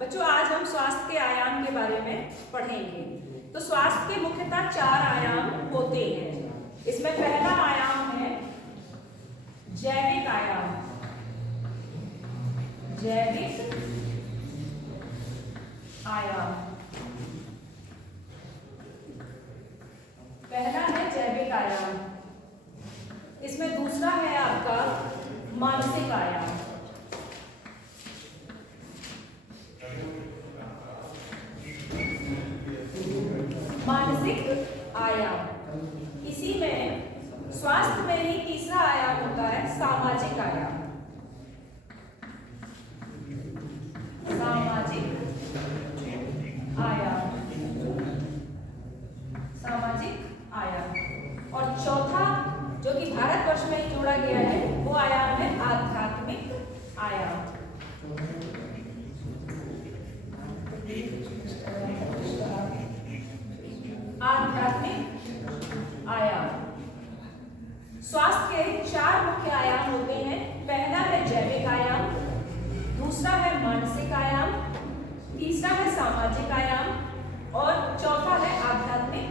बच्चों आज हम स्वास्थ्य के आयाम के बारे में पढ़ेंगे। तो स्वास्थ्य के मुख्यतः 4 आयाम होते हैं। इसमें पहला आयाम है जैविक आयाम। जैविक आयाम पहला है जैविक आयाम। इसमें दूसरा है आपका मानसिक आयाम। मानसिक आयाम इसी में स्वास्थ्य में ही तीसरा आयाम होता है सामाजिक आयाम। सामाजिक आयाम, सामाजिक आयाम। और चौथा जो कि भारतवर्ष में ही जोड़ा गया है वो आयाम है आध्यात्मिक आयाम। आध्यात्मिक आयाम। स्वास्थ्य के 4 मुख्य आयाम होते हैं। पहला है जैविक आयाम, दूसरा है मानसिक आयाम, तीसरा है सामाजिक आयाम और चौथा है आध्यात्मिक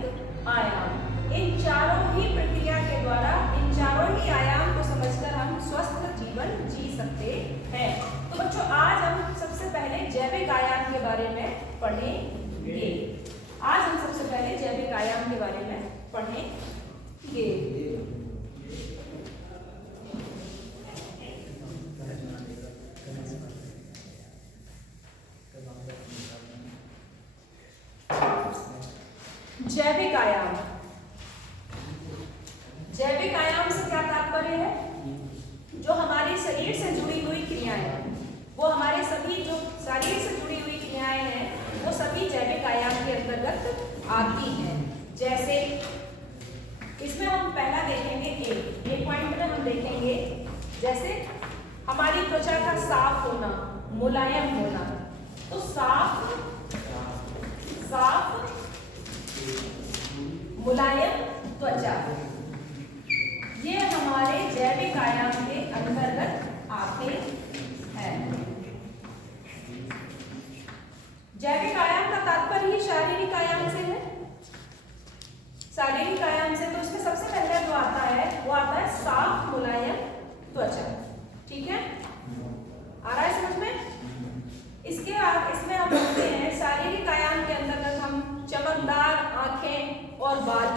आयाम। इन चारों ही प्रक्रिया के द्वारा इन चारों ही आयाम को समझकर हम स्वस्थ जीवन जी सकते हैं। तो बच्चों आज हम सबसे पहले जैविक आयाम के बारे में पढ़ेंगे। आज हम सबसे पहले जैविक आयाम के बारे में पढ़ेंगे। जैविक आयाम। जैविक आयाम से क्या तात्पर्य है? जो हमारे शरीर से जुड़ी हुई क्रियाएं, वो हमारे सभी जो शरीर से जुड़ी हुई क्रियाएं हैं वो सभी जैविक आयाम के अंतर्गत आती हैं। जैसे इसमें हम पहला देखेंगे एक पॉइंट में हम देखेंगे जैसे हमारी त्वचा का साफ होना, मुलायम होना। तो साफ मुलायम त्वचा ये हमारे जैविक आयाम के अंतर्गत आते हैं। जैविक आयाम का तात्पर्य ही शारीरिक आयाम से है। शारीरिक आयाम से तो इसमें सबसे पहले जो आता है वो आता है साफ मुलायम त्वचा। ठीक है, आ रहा है समझ में? इसके बाद इसमें हम देखते हैं शारीरिक आयाम के अंतर्गत हम चमकदार आंखें और बाल,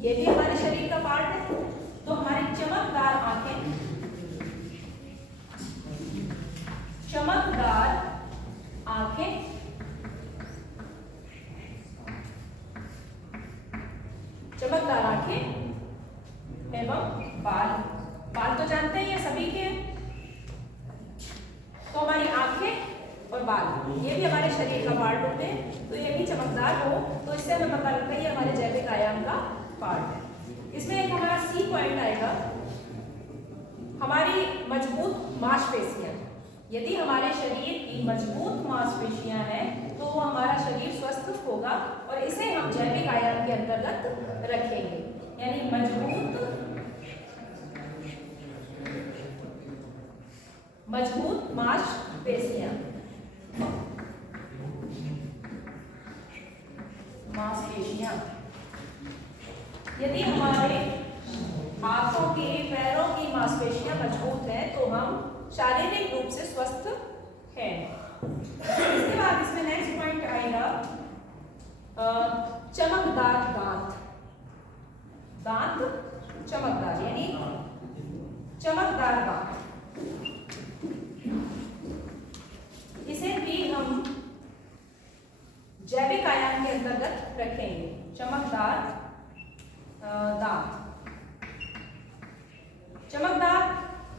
ये भी हमारे शरीर का पार्ट है। तो हमारी चमकदार आंखें, चमकदार आंखें, चमकदार आंखें एवं बाल। बाल तो जानते हैं ये सभी के। तो हमारी आंखें और बाल ये भी हमारे शरीर का पार्ट होते हैं। तो ये भी चमकदार हो तो इससे हमें पता लगता है ये हमारे जैविक आयाम का पार्ट है। इसमें एक हमारा सी पॉइंट आएगा, हमारी मजबूत मांसपेशियां। यदि हमारे शरीर की मजबूत मांसपेशियां हैं तो वो हमारा शरीर स्वस्थ होगा और इसे हम जैविक आयाम के अंतर्गत रखेंगे। यानी मजबूत मांसपेशियां, यदि हमारे हाथों के पैरों की मांसपेशियां मजबूत हैं तो हम शारीरिक रूप से स्वस्थ हैं। इसके बाद इसमें नेक्स्ट पॉइंट आएगा चमकदार दांत। दांत चमकदार यानी चमकदार दांत, इसे भी हम जैविक आयाम के अंतर्गत रखेंगे। चमकदार दांत, चमकदार,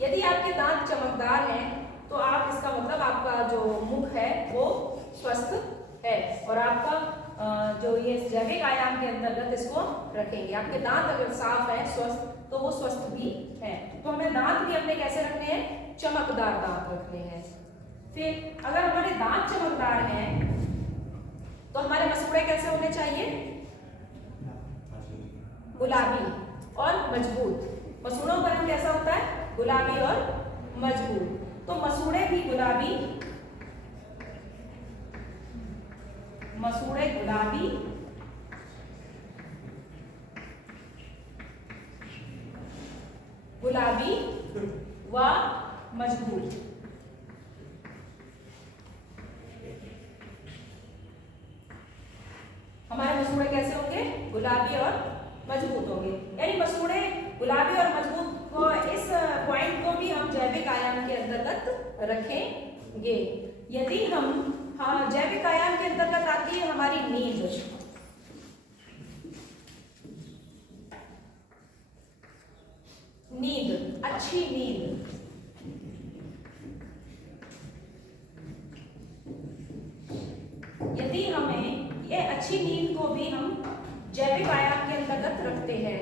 यदि आपके दांत चमकदार हैं तो आप इसका मतलब आपका जो मुख है वो स्वस्थ है और आपका जो ये जैविक आयाम के अंतर्गत इसको रखेंगे। आपके दांत अगर साफ है, स्वस्थ, तो वो स्वस्थ भी है। तो हमें दांत भी अपने कैसे रखने हैं? चमकदार दांत रखने हैं। फिर अगर हमारे दांत चमकदार हैं तो हमारे मसूड़े कैसे होने चाहिए? गुलाबी और मजबूत। मसूड़ों का रंग कैसा होता है? गुलाबी और मजबूत। तो मसूड़े भी गुलाबी मसूड़े गुलाबी, गुलाबी व मजबूत। हमारे मसूड़े कैसे होंगे? गुलाबी और मजबूत होंगे। यानी मसूड़े गुलाबी और मजबूत को, इस पॉइंट को भी हम जैविक आयाम के अंतर्गत रखेंगे। यदि हम जैविक आयाम के अंतर्गत आती है हमारी नींद। नींद, अच्छी नींद। यदि हमें ये अच्छी नींद को भी हम जैविक आयाम के अंतर्गत रखते हैं